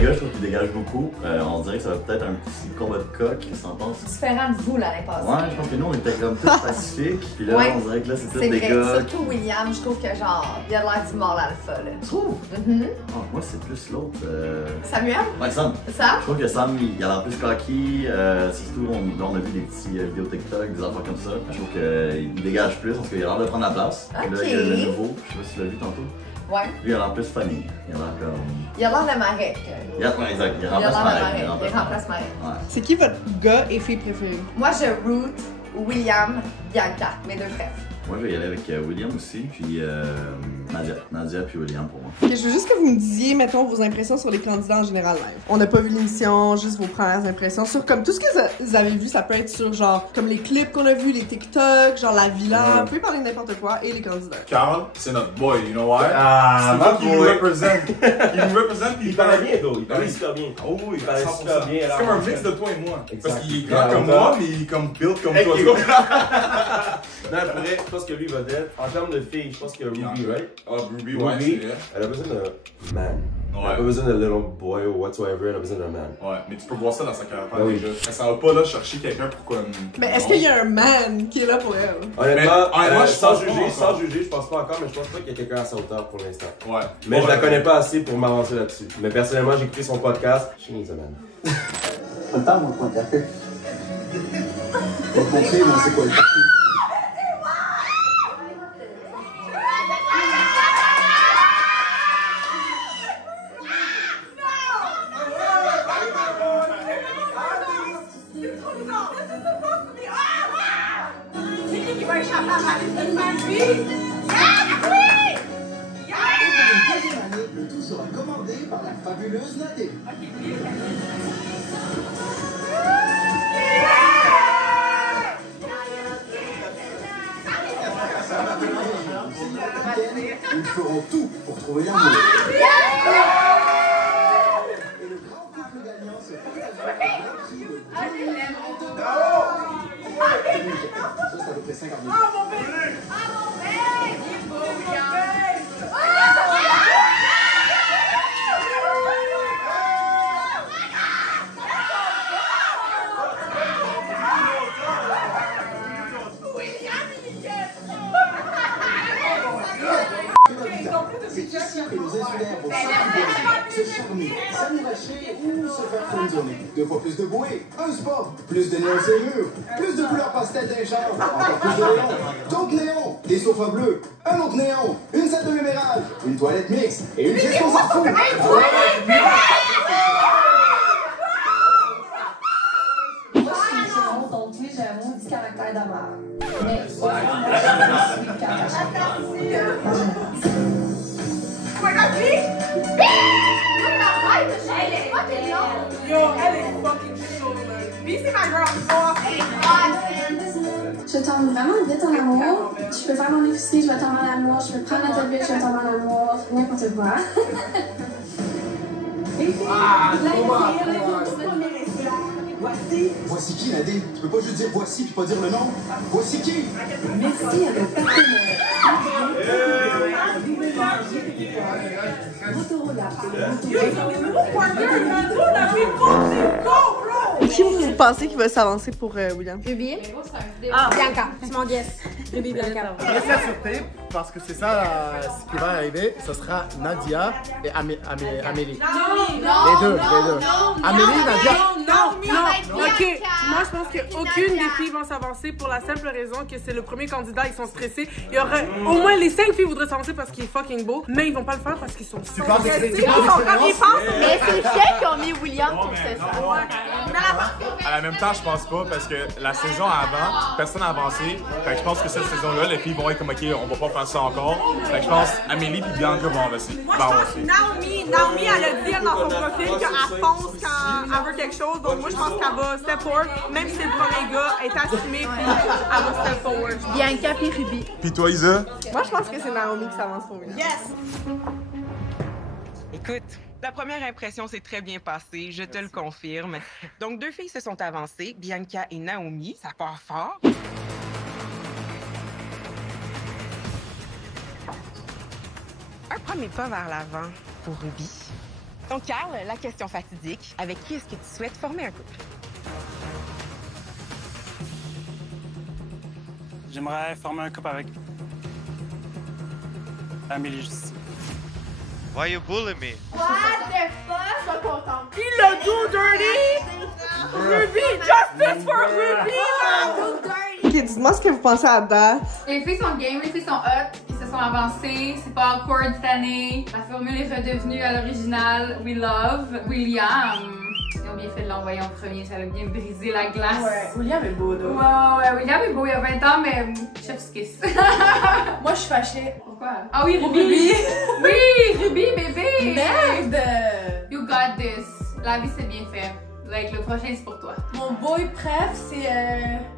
gars, je trouve qu'il dégage beaucoup. On dirait que ça va peut-être un petit combat de coq, qu'est-ce que t'en penses? Différent de vous l'année passée. Ouais, je pense que nous, on était comme tous pacifiques. Puis là, on dirait que là, c'est tous des gars. Surtout William, je trouve que genre, il a l'air du mort alpha, là. Tu trouves? Moi, c'est plus l'autre. Samuel? Ouais, Sam. Sam? Je trouve que Sam, il a l'air plus cocky. Surtout, on a vu des petits vidéos TikTok, des affaires comme ça. Je trouve qu'il dégage plus, parce qu'il a l'air de prendre la place. Ok. Là, il y a le nouveau, je sais pas si tu l'as vu tantôt. Ouais. Lui, il a l'air plus funny. Il a l'air comme. Il a l'air de Marek. Ouais, exact. Il remplace Marek. Ouais. C'est qui votre gars et fille préféré? Moi, j'ai Ruth, William, Bianca, mes deux frères. Moi, je vais y aller avec William aussi, puis Nadia puis William pour moi. Okay, je veux juste que vous me disiez, mettons, vos impressions sur les candidats en général live. On n'a pas vu l'émission, juste vos premières impressions sur comme tout ce que vous avez vu, ça peut être sur genre comme les clips qu'on a vus, les TikTok, genre la villa, vous pouvez parler de n'importe quoi et les candidats. Carl, c'est notre boy, you know why? Ah, c'est qui nous représente. Il nous représente puis il parlait bien, though. Il parlait super bien. Oh oui, il parlait super bien. C'est comme un mix de toi et moi. Exact. Parce qu'il est grand comme moi, mais il est comme build comme toi. Non, pour vrai, je pense que lui va être. En termes de filles, je pense que Ruby, right? Ah, Ruby, ouais, c'est vrai. Elle a besoin d'un man. Ouais. Elle a pas besoin d'un little boy ou whatsoever, elle a besoin d'un man. Ouais, mais tu peux voir ça dans sa carrière Ben oui. déjà. Elle s'en va pas là chercher quelqu'un pour comme. Mais est-ce qu'il y a un man qui est là pour elle? Honnêtement, je sans pense juger, je pense pas encore, mais je pense pas qu'il y a quelqu'un à sa hauteur pour l'instant. Ouais. Mais je la connais pas assez pour m'avancer là-dessus. Mais personnellement, j'ai écouté son podcast. She needs a man. Pas le temps, moi, pour un café. Je vais te montrer, moi, c'est quoi le café. Le tout sera commandé par la fabuleuse Nadine. Ils feront tout pour trouver l'amour. Et le grand couple gagnant se partagera ça, c'est à peu près 50 000. C'est ici que nos insulaires vont se charmer, s'amouracher ou se faire friendzoner. 2 fois plus de bouées, un sport, plus de néons sur les murs, plus de couleurs pastel d'un char, encore plus de néons, d'autres néons, des sofas bleus, un autre néon, une salle de mémérage, une toilette mixte et une pièce qu'on s'en fout. Donc oui, j'ai un maudit caractère de merde. Mais je tombe vraiment vite en amour. Je peux faire mon épicerie, je vais tomber en amour. Je peux prendre la tablette, je vais tomber en amour. N'importe quoi. Voici qui, Nadine? Tu peux pas juste dire voici puis pas dire le nom? Voici qui? Merci à votre partenaire. Qui vous pensez qui va s'avancer pour William? Ruby? Bianca, c'est mon guess. Ruby Bianca. Restez à surprise parce que c'est ça ce qui va arriver. Ce sera Nadia et Amélie. Les deux. Amélie, Nadia. Non. Ok, moi je pense qu'aucune des filles vont s'avancer pour la simple raison que c'est le premier candidat, ils sont stressés. Il y aurait au moins les 5 filles voudraient s'avancer parce qu'il est fucking beau, mais ils vont pas le faire parce qu'ils sont Tu penses que c'est Mais c'est fait qu'ils ont mis William pour faire ça. En même temps, je pense pas parce que la saison avant, personne n'a avancé. Fait que je pense que cette saison-là, les filles vont être comme ok, on va pas faire ça encore. Fait que je pense Amélie et Bianca vont avancer. Moi, je pense que Naomi, elle a dit dans son profil qu'elle fonce quand elle veut quelque chose. Donc, moi, je pense qu'elle va step forward. Même si c'est le premier gars, elle est assumée, puis elle va step forward. Bianca puis Ruby. Puis toi, Isa? Moi, je pense que c'est Naomi qui s'avance pour William. Yes! Écoute, la première impression s'est très bien passée, je te le confirme. Donc, 2 filles se sont avancées, Bianca et Naomi, ça part fort. Un premier pas vers l'avant pour Ruby. Donc, Carl, la question fatidique. Avec qui est-ce que tu souhaites former un couple? J'aimerais former un couple avec Amélie Justice. Why you bullying me? What the fuck? Je suis contente. Il a do dirty! Ruby! Justice for Ruby! Ok, dites-moi ce que vous pensez à date. Les filles sont game, les filles sont hot, ils se sont avancées, c'est pas awkward cette année. La formule est redevenue à l'original We Love William. Ils ont bien fait de l'envoyer en premier, ça a bien brisé la glace. Ouais, William est beau, là. Ouais, William est beau, il y a 20 ans, mais chef's kiss. Moi, je suis fâchée. Pourquoi? Ah oui, Ruby! Oui, Ruby, bébé! Merde! You got this. La vie, c'est bien fait. Like, le prochain, c'est pour toi. Mon boy préf, c'est.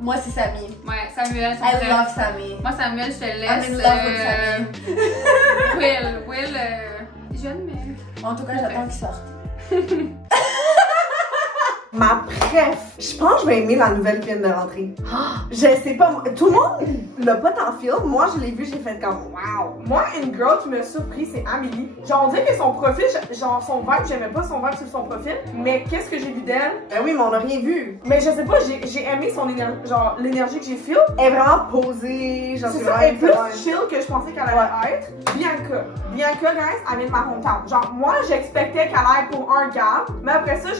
Moi, c'est Samy. Ouais, Samuel, son I frère. love Samy. Moi, Samuel, je te laisse. I'm in love with Samy. Will, jeune, mais. En tout cas, j'attends qu'il sorte. Ma préf, je pense que je vais aimer la nouvelle qui vient de rentrer. Je sais pas, tout le monde l'a pas tant film. Moi, je l'ai vu, j'ai fait comme wow. Moi, une girl qui m'a surpris, c'est Amélie. Genre, on dirait que son profil, genre son vibe, j'aimais pas son vibe sur son profil. Mais qu'est-ce que j'ai vu d'elle? Ben oui, mais on a rien vu. Mais je sais pas, j'ai aimé son énergie, genre l'énergie que j'ai feel. Elle est vraiment posée, genre c'est ça, elle est plus chill que je pensais qu'elle allait être. Bianca, guys, elle vient de ma hometown. Genre, moi, j'expectais qu'elle aille pour un gars, mais après ça,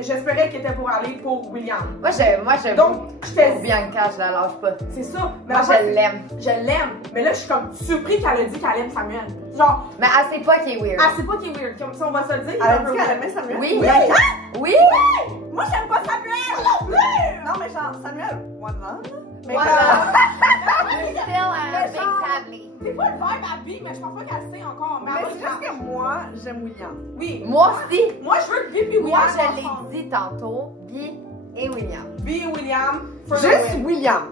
j'espérais qu'elle était pour aller pour William. Moi, j'aime. Donc, j'étais Bianca, je la lâche pas. C'est ça. Mais moi, après, je l'aime. Je l'aime. Mais là, je suis comme surpris qu'elle a dit qu'elle aime Samuel. Genre. Mais elle sait pas qu'il est weird. Elle sait pas qu'il est weird. Comme si on va se le dire. Elle a dit qu'elle aimait Samuel. Oui. Oui. Oui. Moi, j'aime pas Samuel. Non plus. Non, mais genre, Samuel, one love. Mais voilà. You're still a big family. C'est pas le vibe à Big, mais je pense pas qu'elle sait encore. Mais c'est juste que moi, j'aime William. Oui. Moi aussi. Moi, je veux que Big et William. Moi, je l'ai dit tantôt. Bi et William. Bi et William. Juste William.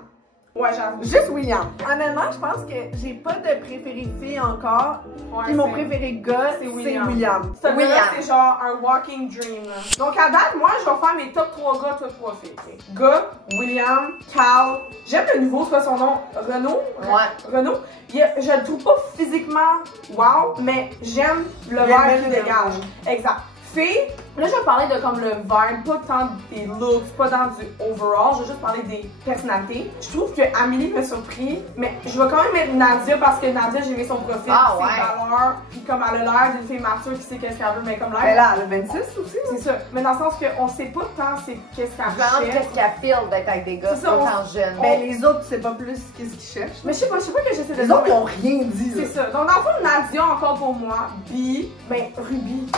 Ouais, j'avoue. Juste William. Honnêtement, je pense que j'ai pas de préféré fille encore. Ouais, puis mon préféré gars, c'est William. Ce William. gars-là, c'est genre un walking dream. Là. Donc à date, moi, je vais faire mes top 3 gars, top 3 filles. Okay. Gars, William, Cal. J'aime le nouveau, c'est quoi son nom? Renaud? Ouais. Renaud. Je le trouve pas physiquement wow, mais j'aime le vibe qu'il dégage. Exact. Fille, là je vais parler de comme le vibe, pas tant des looks, pas dans du overall, je vais juste parler des personnalités. Je trouve que Amélie m'a surpris, mais je vais quand même mettre Nadia parce que Nadia, j'ai aimé son profil, ses valeurs, puis comme elle a l'air d'une fille mature qui sait qu'est-ce qu'elle veut, mais comme l'air. Mais là, elle a 26 aussi. C'est ça, mais dans le sens qu'on sait pas tant c'est qu'est-ce qu'elle cherche. Qu'est-ce qu'elle feel d'être avec des gars autant jeunes. Ben les autres, tu sais pas plus qu'est-ce qu'ils cherchent. Mais je sais pas que j'essaie de les autres, ils ont rien dit. C'est ça, donc dans le fond, Nadia encore pour moi, Bi, ben Ruby,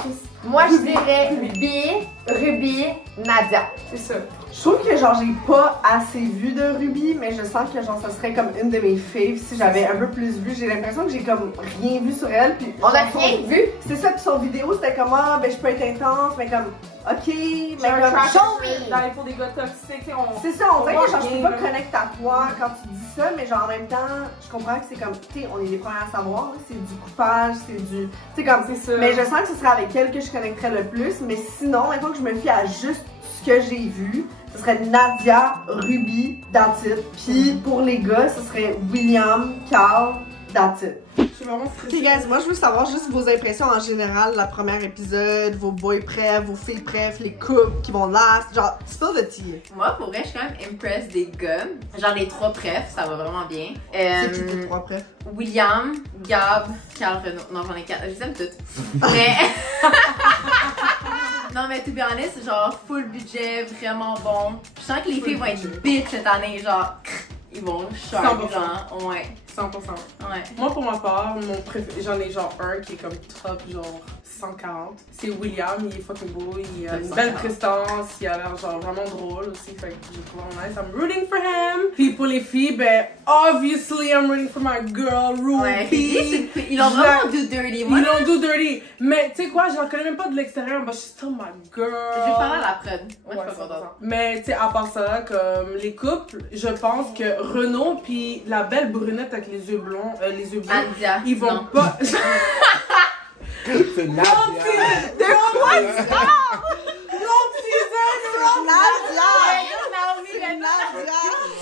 moi, je dirais Ruby, Nadia. C'est ça. Je trouve que genre j'ai pas assez vu de Ruby, mais je sens que genre ça serait comme une de mes faves si j'avais un peu plus vu. J'ai l'impression que j'ai comme rien vu sur elle. Puis on a rien vu. C'est ça, puis son vidéo c'était comme ah ben je peux être intense, mais comme ok, mais comme show me. Dans les pour des gars toxiques, c'est ça, on dirait que genre je peux pas connecter à toi quand tu dis ça, mais genre en même temps, je comprends que c'est comme, tu sais, on est les premiers à savoir, c'est du coupage, c'est du, tu sais comme, c'est ça. Mais je sens que ce serait avec elle que je connecterais le plus, mais sinon, maintenant que je me fie à juste ce que j'ai vu, ce serait Nadia, Ruby, that's it. Puis pour les gars, ce serait William, Carl, that's it. Je suis vraiment stressée. Ok guys, moi je veux savoir juste vos impressions en général, la première épisode, vos boys préf, vos filles préf, les couples qui vont last, genre spill the tea. Moi pour vrai je suis quand même impressed des gars. Genre les 3 préf, ça va vraiment bien. C'est qui tes 3 préf? William, Gab, Carl Renaud. Non j'en ai 4, je les aime toutes. Mais... Non mais to be honest, genre full budget, vraiment bon. Je sens que les filles vont être bitch cette année, genre... Ils vont charger, genre, ouais. 100%. Ouais. Moi, pour ma part, mon préféré, j'en ai genre un qui est comme top, genre 140. C'est William, il est fucking beau, il a une belle prestance, il a l'air genre vraiment drôle aussi, fait que j'ai trouvé vraiment nice. I'm rooting for him. Puis pour les filles, ben, obviously, I'm rooting for my girl, Ruby. Ouais, ils l'ont vraiment do dirty. Ils l'ont do dirty. Mais tu sais quoi, je la connais même pas de l'extérieur, but she's still my girl. Je vais parler à la prod. Moi, ouais, je suis pas contente. Mais tu sais, à part ça, comme les couples, je pense que Renaud puis la belle brunette avec les yeux blonds, les yeux bleus, Nadia. ils vont pas... C'est Nadia.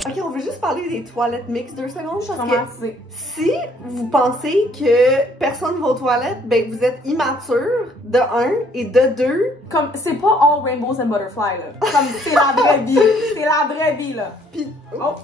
Ok, on veut juste parler des toilettes mixtes 2 secondes? Parce que Traumatisée. si vous pensez que personne va aux toilettes, ben vous êtes immature, de 1, et de 2. Comme, c'est pas all rainbows and butterflies, là. Comme, c'est la vraie vie. C'est la vraie vie, là. Pis, oh,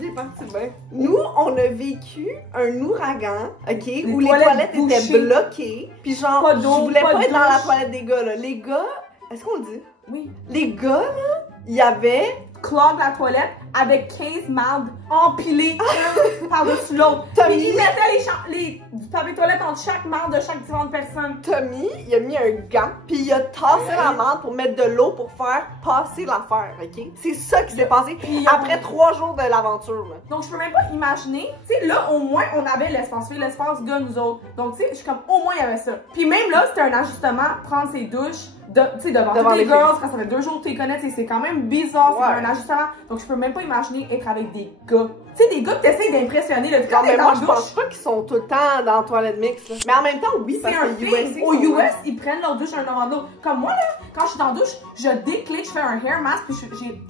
j'ai parti bien. Nous, on a vécu un ouragan, ok, où les toilettes étaient bloquées. Pis genre, Pas d'eau, je voulais pas pas de être dans la douche. toilette des gars, là. Les gars, est-ce qu'on le dit? Oui. Les gars, là, il y avait... Clog la toilette avec 15 mardes empilées un par-dessus l'autre. Tommy. Puis ils mettaient les papiers toilettes entre chaque marde de chaque différente personne. Tommy, il a mis un gant, puis il a tassé la marde pour mettre de l'eau pour faire passer l'affaire, ok? C'est ça qui s'est passé après 3 jours de l'aventure, là. Donc, je peux même pas imaginer. Tu sais, là, au moins, on avait l'espace filles, l'espace gars, nous autres. Donc, tu sais, je suis comme, au moins, il y avait ça. Puis même là, c'était un ajustement, prendre ses douches, tu sais, devant toutes les girls, quand ça fait 2 jours que tu les connais, c'est quand même bizarre, c'est un ajustement. Donc, je peux même pas imaginer être avec des gars. Tu sais, des gars que t'essayes d'impressionner, le Non, mais moi, je pense pas qu'ils sont tout le temps dans la toilette mixte, là. Mais en même temps, oui, parce c'est un que thing. Au US, ils prennent leur douche un avant l'autre. Comme moi, là, quand je suis dans la douche, je déclic, je fais un hair mask, puis je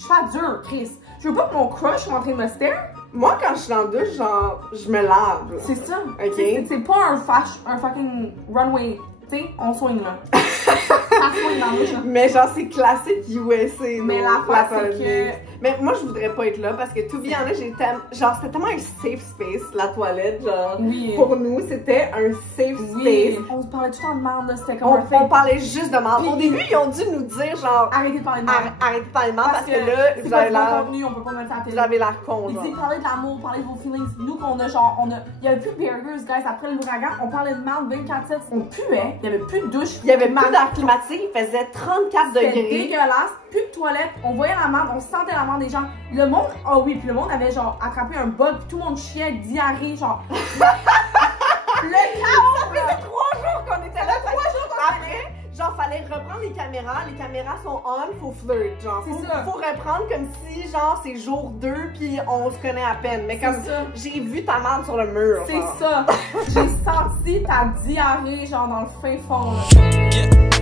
fais dur, Chris. Je veux pas que mon crush soit en train de me stare. Moi, quand je suis dans la douche, genre, je me lave. C'est ça. Ok. C'est pas un fucking runway. Tu sais, on swing, là. Ça swing dans la douche, là. Mais genre, c'est classique USA. Mais non, l'affaire, toilette c'est que... mixte. Mais moi, je voudrais pas être là parce que, tout bien, genre, c'était tellement un safe space, la toilette, genre. Oui. Pour nous, c'était un safe Oui. space. On se parlait tout le temps de merde, là. C'était comme un On parlait juste de merde. Au début, ils ont dû nous dire, genre, arrêtez de parler de merde. Arrêtez de parler de merde parce que là, c'est vous pas avez du l'air. contenu, on peut pas mettre ça à la télé. Vous avez l'air con, Ils genre. disaient parler de l'amour, parler de vos feelings. Nous, qu'on a genre, il y avait plus de barriers, guys. Après l'ouragan, on parlait de merde 24/7. On puait. Il y avait plus de douche. Il y avait plus d'air climatique, il faisait 34 C'était degrés. dégueulasse. Plus de toilettes. On voyait la merde, on sentait la merde des gens. Le monde, oh oui, puis le monde avait genre attrapé un bug, puis tout le monde chiait, diarrhée, genre. Le chaos! Ça faisait 3 jours qu'on était là. 3 jours qu'on après, genre, fallait reprendre les caméras sont on, faut flirt, genre. Faut reprendre comme si, genre, c'est jour 2, puis on se connaît à peine. Mais comme ça, j'ai vu ta merde sur le mur. C'est ça. J'ai senti ta diarrhée, genre, dans le fin fond, là.